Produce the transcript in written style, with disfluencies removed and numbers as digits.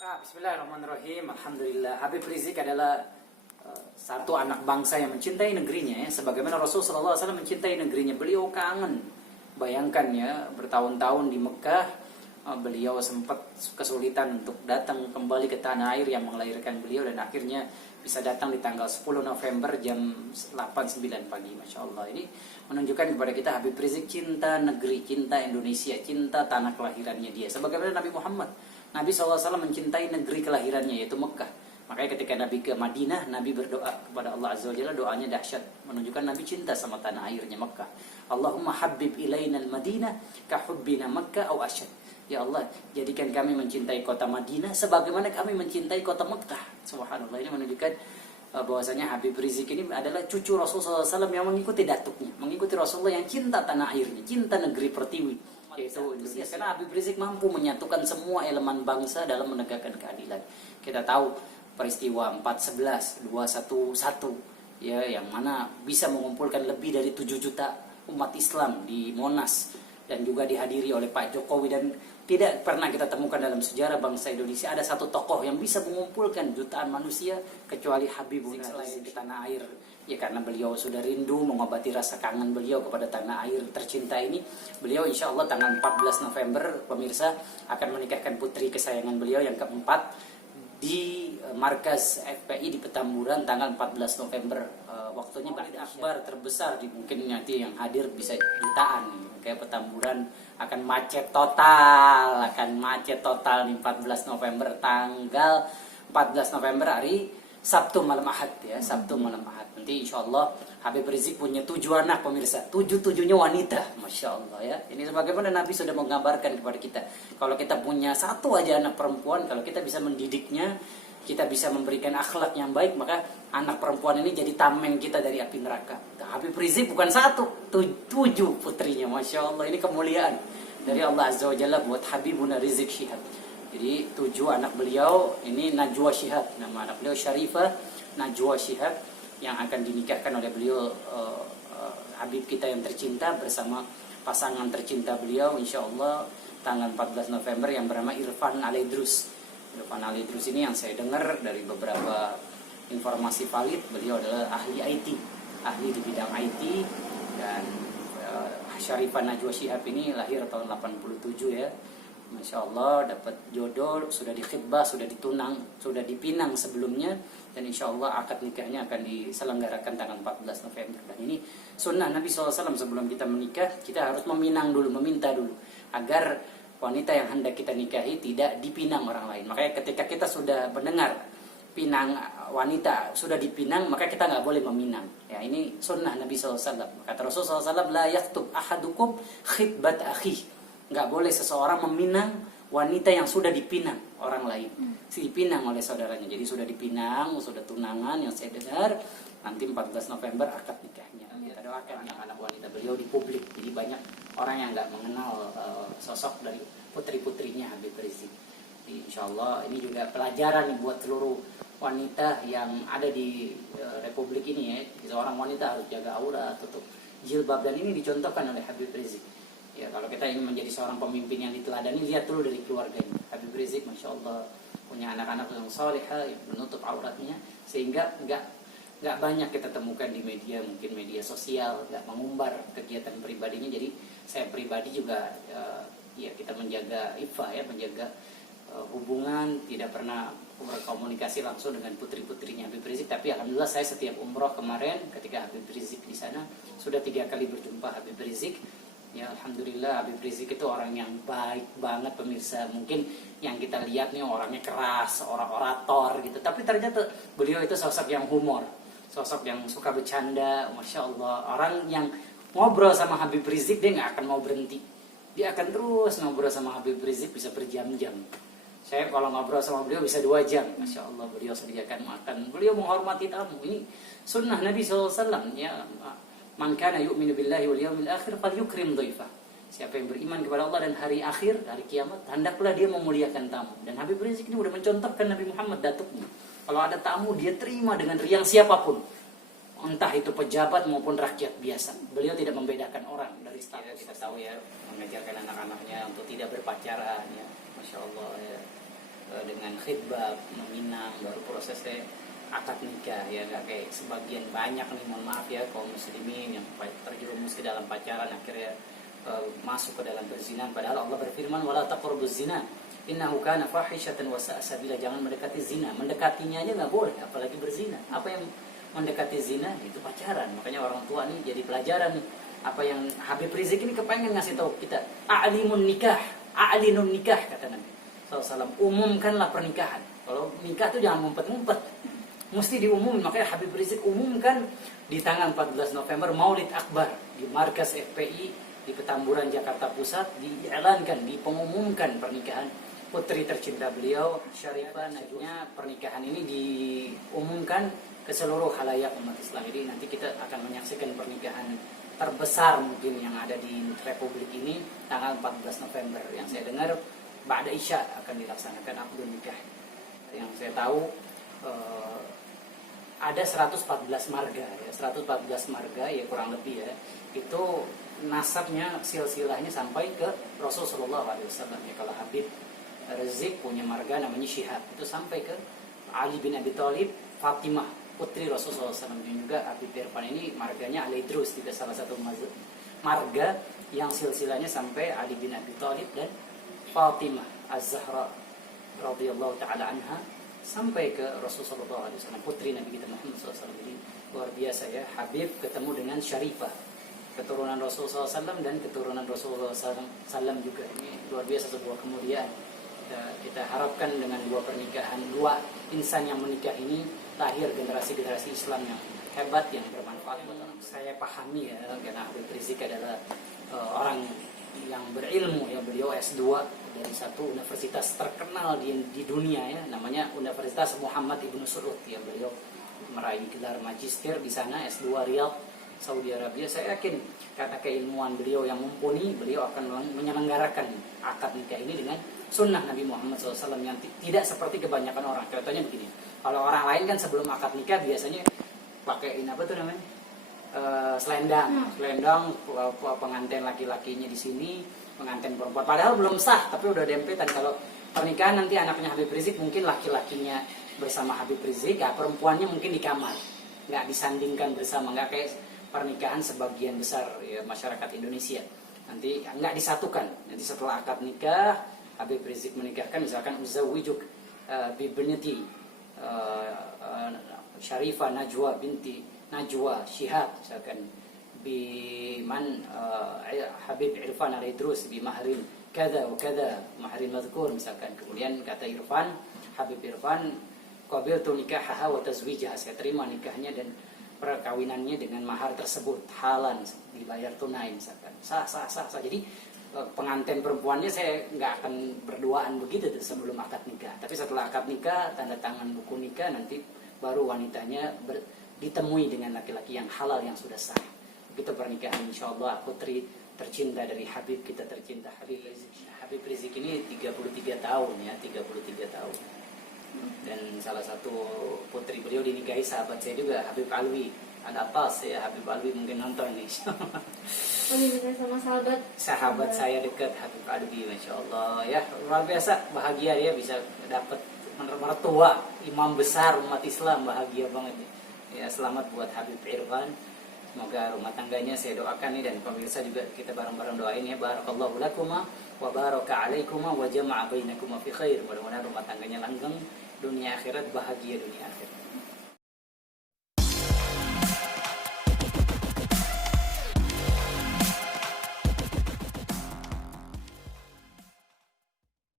Bismillahirrahmanirrahim. Alhamdulillah. Habib Rizik adalah satu anak bangsa yang mencintai negerinya, ya. Sebagaimana Rasulullah SAW mencintai negerinya. Beliau kangen. Bayangkan ya, bertahun-tahun di Mekah, beliau sempat kesulitan untuk datang kembali ke tanah air yang melahirkan beliau, dan akhirnya bisa datang di tanggal 10 November jam 8-9 pagi. Masya Allah. Ini menunjukkan kepada kita Habib Rizik cinta negeri, cinta Indonesia, cinta tanah kelahirannya dia. Sebagaimana Nabi Muhammad, Nabi SAW mencintai negeri kelahirannya, yaitu Mekah. Makanya ketika Nabi ke Madinah, Nabi berdoa kepada Allah Azza wa Jalla, doanya dahsyat, menunjukkan Nabi cinta sama tanah airnya Mekah. Allahumma habib ilaina al-Madinah kahubbina Makkah aw asyad. Ya Allah, jadikan kami mencintai kota Madinah sebagaimana kami mencintai kota Mekah. Subhanallah, ini menunjukkan bahwasanya Habib Rizik ini adalah cucu Rasulullah SAW yang mengikuti datuknya, mengikuti Rasulullah yang cinta tanah airnya, cinta negeri pertiwi, yaitu Indonesia. Karena Habib Rizik mampu menyatukan semua elemen bangsa dalam menegakkan keadilan. Kita tahu peristiwa 4/11, 211, ya, yang mana bisa mengumpulkan lebih dari 7 juta umat Islam di Monas, dan juga dihadiri oleh Pak Jokowi, dan tidak pernah kita temukan dalam sejarah bangsa Indonesia ada satu tokoh yang bisa mengumpulkan jutaan manusia kecuali Habib Rizik di tanah air. Ya, karena beliau sudah rindu mengobati rasa kangen beliau kepada tanah air tercinta ini. Beliau insya Allah tanggal 14 November, pemirsa, akan menikahkan putri kesayangan beliau yang keempat di markas FPI di Petamburan tanggal 14 November. Waktunya pada akbar terbesar, di mungkin nanti yang hadir bisa jutaan. Kayak Petamburan akan macet total di 14 November, tanggal 14 November hari Sabtu malam Ahad, ya, Sabtu malam Ahad. Nanti insya Allah Habib Rizik punya 7 anak, pemirsa, 7-7-nya wanita, Masya Allah, ya. Ini sebagaimana Nabi sudah menggambarkan kepada kita, kalau kita punya satu aja anak perempuan, kalau kita bisa mendidiknya, kita bisa memberikan akhlak yang baik, maka anak perempuan ini jadi tameng kita dari api neraka. Habib Rizik bukan 1, 7 putrinya, Masya Allah. Ini kemuliaan dari Allah Azza wa Jalla buat Habibuna Rizik Syihab. Jadi 7 anak beliau, ini Najwa Syihab, nama anak beliau Syarifah Najwa Syihab, yang akan dinikahkan oleh beliau, Habib kita yang tercinta, bersama pasangan tercinta beliau insya Allah tanggal 14 November, yang bernama Irfan Alaidrus. Irfan Alaidrus ini yang saya dengar dari beberapa informasi valid, beliau adalah ahli IT, ahli di bidang IT. Dan Syarifah Najwa Syihab ini lahir tahun 87, ya. Masya Allah, dapat jodoh, sudah dikhitbah, sudah ditunang, sudah dipinang sebelumnya, dan insya Allah akad nikahnya akan diselenggarakan tanggal 14 November. Dan ini sunnah Nabi SAW, sebelum kita menikah, kita harus meminang dulu, meminta dulu, agar wanita yang hendak kita nikahi tidak dipinang orang lain. Makanya ketika kita sudah mendengar pinang wanita sudah dipinang, maka kita nggak boleh meminang. Ya, ini sunnah Nabi SAW. Kata Rasulullah SAW, la yaktub ahadukum khitbat akhih. Nggak boleh seseorang meminang wanita yang sudah dipinang orang lain. Dipinang oleh saudaranya. Jadi sudah dipinang, sudah tunangan, yang saya dengar nanti 14 November akad nikahnya. Kita doakan anak-anak wanita beliau di publik. Jadi banyak orang yang nggak mengenal sosok dari putri-putrinya Habib Rizik. Insya Allah ini juga pelajaran buat seluruh wanita yang ada di Republik ini, ya. Seorang wanita harus jaga aurat, tutup jilbab, dan ini dicontohkan oleh Habib Rizik. Ya, kalau kita ingin menjadi seorang pemimpin yang diteladani, lihat dulu dari keluarganya. Habib Rizik, Masya Allah, punya anak-anak yang salihah, yang menutup auratnya, sehingga nggak banyak kita temukan di media, mungkin media sosial, nggak mengumbar kegiatan pribadinya. Jadi saya pribadi juga, ya, kita menjaga iffah, ya, menjaga hubungan, tidak pernah berkomunikasi langsung dengan putri-putrinya Habib Rizik. Tapi alhamdulillah saya setiap umroh kemarin ketika Habib Rizik di sana, sudah 3 kali berjumpa Habib Rizik. Ya, alhamdulillah Habib Rizik itu orang yang baik banget, pemirsa. Mungkin yang kita lihat nih orangnya keras, orang orator gitu, tapi ternyata beliau itu sosok yang humor, sosok yang suka bercanda. Masya Allah, orang yang ngobrol sama Habib Rizik dia nggak akan mau berhenti, dia akan terus ngobrol sama Habib Rizik bisa berjam-jam. Saya kalau ngobrol sama beliau bisa 2 jam. Masya Allah, beliau sediakan makan, beliau menghormati tamu. Ini sunnah Nabi SAW, ya. Man kana yu'minu billahi wal yawmil akhir falyukrim dhaifah. Siapa yang beriman kepada Allah dan hari akhir, hari kiamat, hendaklah dia memuliakan tamu. Dan Habib Rizik ini sudah mencontohkan Nabi Muhammad datuknya. Kalau ada tamu, dia terima dengan riang siapapun, entah itu pejabat maupun rakyat biasa. Beliau tidak membedakan orang dari status. Kita tahu, ya, mengajarkan anak-anaknya untuk tidak berpacaran, ya. Masya Allah, ya. dengan khidbah, meminang, baru prosesnya akad nikah ya, nggak kayak sebagian banyak nih, mohon maaf ya, kaum muslimin yang terjerumus ke dalam pacaran akhirnya masuk ke dalam perzinahan. Padahal Allah berfirman wala taqrabuz zina innahu kana fahishatan wa sa'a sabila, jangan mendekati zina. Mendekatinya aja nggak boleh, apalagi berzina. Apa yang mendekati zina? Itu pacaran. Makanya orang tua nih jadi pelajaran nih. Apa yang Habib Rizik ini kepengen ngasih tahu kita, a'limun nikah, a'linun nikah, kata Nabi SAW, umumkanlah pernikahan. Kalau nikah tuh jangan ngumpet-ngumpet, mesti diumumin. Makanya Habib Rizik umumkan di tanggal 14 November Maulid Akbar di markas FPI di Petamburan Jakarta Pusat, diiklankan, dipengumumkan pernikahan putri tercinta beliau Syarifah Najwa. Pernikahan ini diumumkan ke seluruh khalayak umat Islam. Jadi nanti kita akan menyaksikan pernikahan terbesar mungkin yang ada di Republik ini tanggal 14 November. Yang saya dengar Ba'da Isya akan dilaksanakan akad nikah. Yang saya tahu ada 114 marga ya, 114 marga ya kurang lebih ya. Itu nasabnya, silsilahnya sampai ke Rasulullah SAW ya. Kalau Habib Rizik punya marga namanya Syihab, itu sampai ke Ali bin Abi Thalib, Fatimah putri Rasulullah SAW. Dan juga Habib Irfan ini marganya Ali Idrus, juga salah satu marga yang silsilahnya sampai Ali bin Abi Thalib dan Fatimah Az-Zahra radhiyallahu taala anha sampai ke Rasulullah SAW, putri Nabi kita Muhammad SAW. Jadi luar biasa ya, Habib ketemu dengan Syarifah, keturunan Rasulullah SAW dan keturunan Rasulullah SAW juga. Ini luar biasa, sebuah kemuliaan. Kita harapkan dengan dua pernikahan, dua insan yang menikah ini lahir generasi-generasi Islam yang hebat, yang bermanfaat buat orang. Saya pahami ya, karena Habib Rizik adalah orang yang berilmu ya. Beliau S2 dari satu universitas terkenal di dunia ya, namanya Universitas Muhammad Ibn Saud ya. Beliau meraih gelar magister di sana, S2 Riyadh, Saudi Arabia. Saya yakin karena keilmuan beliau yang mumpuni, beliau akan menyelenggarakan akad nikah ini dengan sunnah Nabi Muhammad SAW yang tidak seperti kebanyakan orang. Contohnya begini, kalau orang lain kan sebelum akad nikah biasanya pakaiin apa tuh namanya, selendang, pengantin laki-lakinya di sini, pengantin perempuan. Padahal belum sah, tapi udah dempetan. Kalau pernikahan nanti anaknya Habib Rizik mungkin laki-lakinya bersama Habib Rizik, ya perempuannya mungkin di kamar, nggak disandingkan bersama, nggak kayak pernikahan sebagian besar ya, masyarakat Indonesia. Nanti nggak disatukan. Nanti setelah akad nikah, Habib Rizik menikahkan misalkan uzawijuk bibnati Syarifah Najwa binti Najwa Syihab, misalkan biman Habib Irfan al-Idrus bi mahrin kada wa kada, mahrin mazkur misalkan. Kemudian kata Irfan, Habib Irfan, qabiltu nikahaha wa tazwijaha, saya terima nikahnya dan perkawinannya dengan mahar tersebut, halan, dibayar tunai misalkan. Sah. Jadi pengantin perempuannya saya nggak akan berduaan begitu tuh sebelum akad nikah. Tapi setelah akad nikah, tanda tangan buku nikah, nanti baru wanitanya ditemui dengan laki-laki yang halal, yang sudah sah. Begitu pernikahan insyaallah putri tercinta dari Habib kita tercinta Habib Rizik. Habib Rizik ini 33 tahun ya, 33 tahun. Dan salah satu putri beliau dinikahi sahabat saya juga, Habib Alwi. Ada pas ya, Habib Alwi mungkin nonton nih. Menikah sama sahabat saya dekat, Habib Alwi, masya Allah ya, luar biasa, bahagia dia bisa dapat mertua imam besar umat Islam, bahagia banget ya. Selamat buat Habib Irfan, semoga rumah tangganya, saya doakan nih, dan pemirsa juga kita bareng-bareng doain ya, barakallahu lakuma wa baraka alaikuma wa jama'a bainakuma fi khair. Mudah-mudahan rumah tangganya langgeng dunia akhirat, bahagia dunia akhirat.